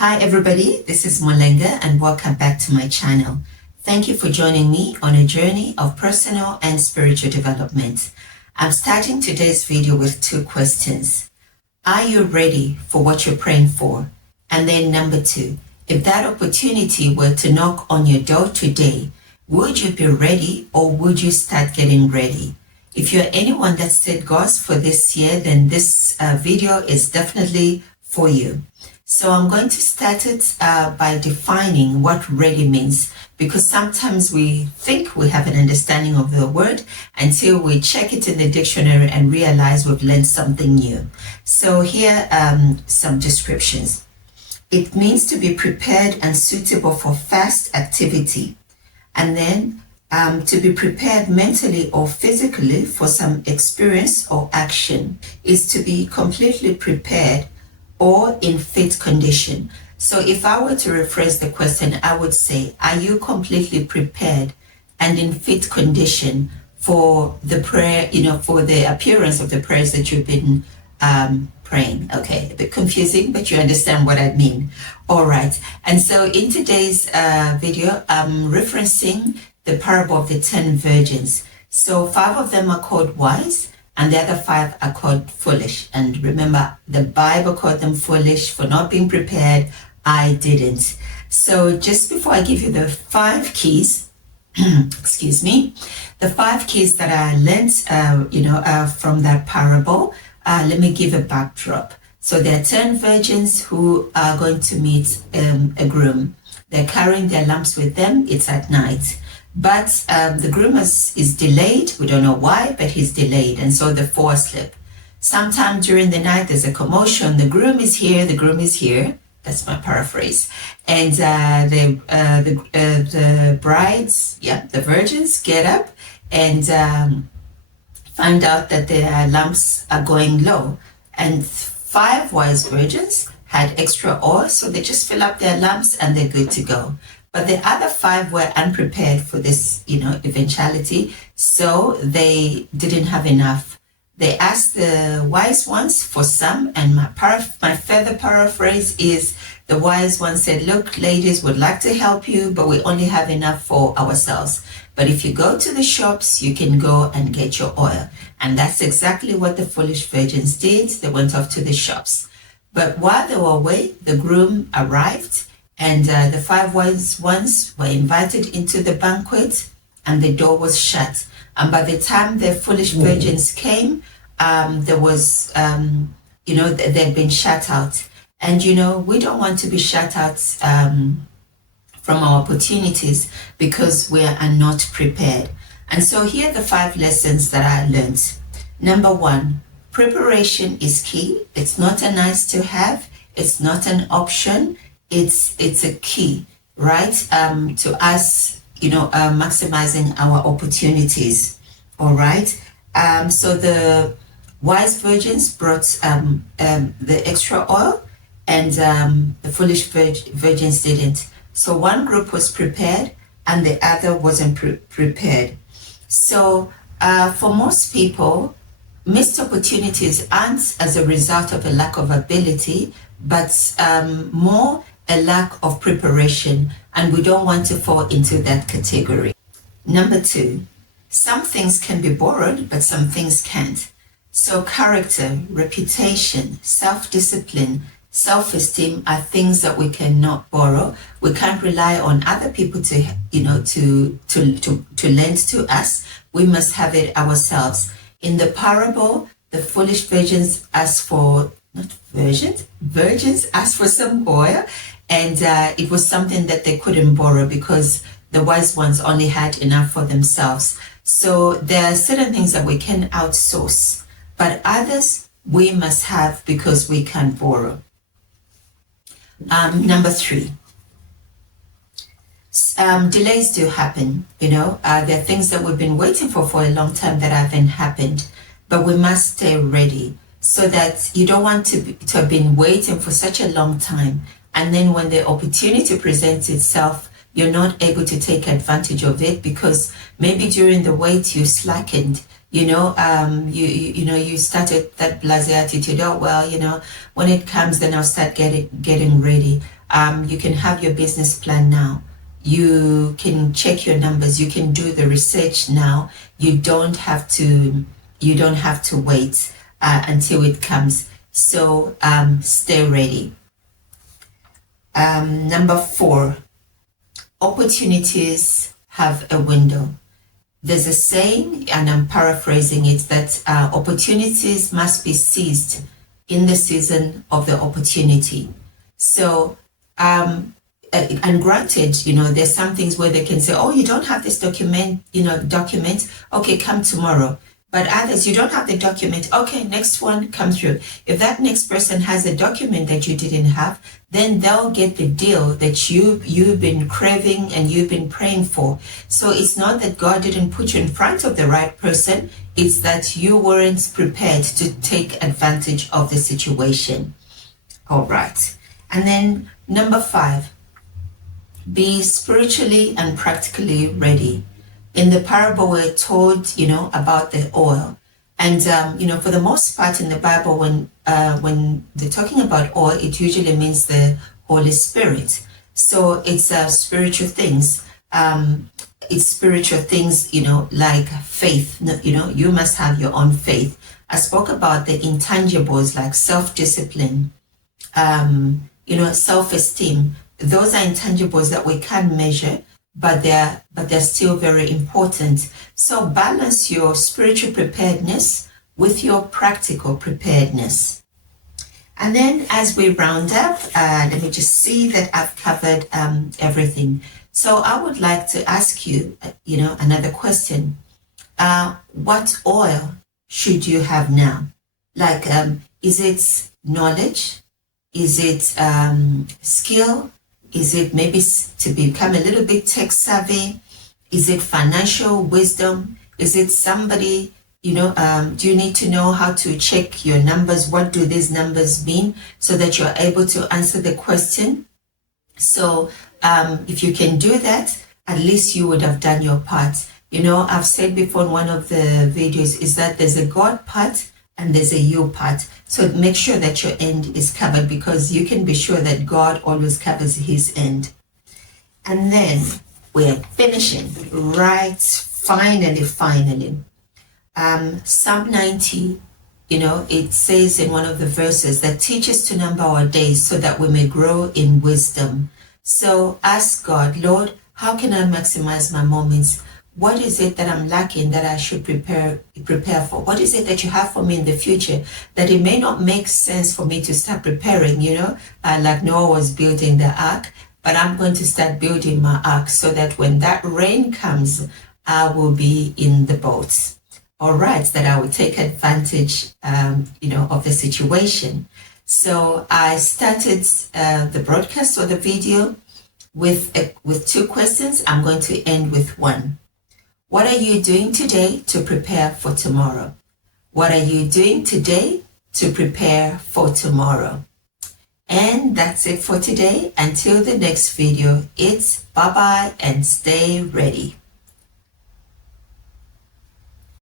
Hi everybody, this is Molenga and welcome back to my channel. Thank you for joining me on a journey of personal and spiritual development. I'm starting today's video with two questions. Are you ready for what you're praying for? And then number two, if that opportunity were to knock on your door today, would you be ready or would you start getting ready? If you're anyone that set goals for this year, then this video is definitely for you. So I'm going to start it by defining what ready means, because sometimes we think we have an understanding of the word until we check it in the dictionary and realize we've learned something new. So here are some descriptions. It means to be prepared and suitable for fast activity. And then to be prepared mentally or physically for some experience or action is to be completely prepared or in fit condition. So if I were to rephrase the question, I would say, are you completely prepared and in fit condition for the prayer, for the appearance of the prayers that you've been praying? Okay, a bit confusing, but you understand what I mean. All right, and so in today's video, I'm referencing the parable of the 10 virgins. So 5 of them are called wise, and the other 5 are called foolish. And remember, the Bible called them foolish for not being prepared. I didn't. So just before I give you the 5 keys, excuse me, the 5 keys that I learned, from that parable, let me give a backdrop. So there are 10 virgins who are going to meet a groom. They're carrying their lamps with them. It's at night. But the groom is delayed. We don't know why, but he's delayed. And so the 4 slip. Sometime during the night, there's a commotion. The groom is here. The groom is here. That's my paraphrase. And the brides, the virgins get up and find out that their lamps are going low. And 5 wise virgins had extra oil, so they just fill up their lamps and they're good to go. But the other 5 were unprepared for this, eventuality, so they didn't have enough. They asked the wise ones for some, and my further paraphrase is the wise ones said, look, ladies, would like to help you, but we only have enough for ourselves. But if you go to the shops, you can go and get your oil. And that's exactly what the foolish virgins did. They went off to the shops. But while they were away, the groom arrived. And the 5 wise ones were invited into the banquet and the door was shut. And by the time the foolish virgins came, there was, they'd been shut out. And, we don't want to be shut out from our opportunities because we are not prepared. And so here are the 5 lessons that I learned. Number 1, preparation is key. It's not a nice to have. It's not an option. It's a key, right, to us, maximizing our opportunities, all right? So the wise virgins brought the extra oil and the foolish virgins didn't. So one group was prepared and the other wasn't prepared. So for most people, missed opportunities aren't as a result of a lack of ability, but more a lack of preparation, and we don't want to fall into that category. Number 2, some things can be borrowed, but some things can't. So character, reputation, self-discipline, self-esteem are things that we cannot borrow. We can't rely on other people to lend to us. We must have it ourselves. In the parable, the foolish virgins asked for, virgins asked for some oil, and it was something that they couldn't borrow because the wise ones only had enough for themselves. So there are certain things that we can outsource, but others we must have because we can't borrow. Number 3, delays do happen. There are things that we've been waiting for a long time that haven't happened, but we must stay ready so that you don't want to have been waiting for such a long time. And then when the opportunity presents itself, you're not able to take advantage of it because maybe during the wait you slackened. You started that blasé attitude. Oh, well, when it comes, then I'll start getting ready. You can have your business plan now. You can check your numbers. You can do the research now. You don't have to wait until it comes. So stay ready. Number 4, opportunities have a window. There's a saying, and I'm paraphrasing it, that opportunities must be seized in the season of the opportunity. So, and granted, there's some things where they can say, oh, you don't have this document, okay, come tomorrow. But others, you don't have the document, okay, next one, come through. If that next person has a document that you didn't have, then they'll get the deal that you've been craving and you've been praying for. So it's not that God didn't put you in front of the right person, it's that you weren't prepared to take advantage of the situation. All right. And then number 5, be spiritually and practically ready. In the parable, we're told, about the oil. And, for the most part in the Bible, when they're talking about oil, it usually means the Holy Spirit. So it's spiritual things. It's spiritual things, like faith. You must have your own faith. I spoke about the intangibles like self-discipline, self-esteem. Those are intangibles that we can't measure, but they're still very important. So balance your spiritual preparedness with your practical preparedness. And then as we round up, let me just see that I've covered everything. So I would like to ask you, another question. What oil should you have now? Like, is it knowledge? Is it skill? Is it maybe to become a little bit tech savvy? Is it financial wisdom? Is it somebody, do you need to know how to check your numbers? What do these numbers mean? So that you're able to answer the question. So if you can do that, at least you would have done your part. I've said before in one of the videos is that there's a God part and there's a you part. So make sure that your end is covered, because you can be sure that God always covers his end. And then we're finishing, right? Finally. Psalm 90, it says in one of the verses that teach us to number our days so that we may grow in wisdom. So ask God, Lord, how can I maximize my moments? What is it that I'm lacking that I should prepare for? What is it that you have for me in the future that it may not make sense for me to start preparing, like Noah was building the ark, but I'm going to start building my ark so that when that rain comes, I will be in the boat. All right, that I will take advantage, of the situation. So I started the broadcast or the video with 2 questions. I'm going to end with 1. What are you doing today to prepare for tomorrow? What are you doing today to prepare for tomorrow? And that's it for today. Until the next video, it's bye-bye and stay ready.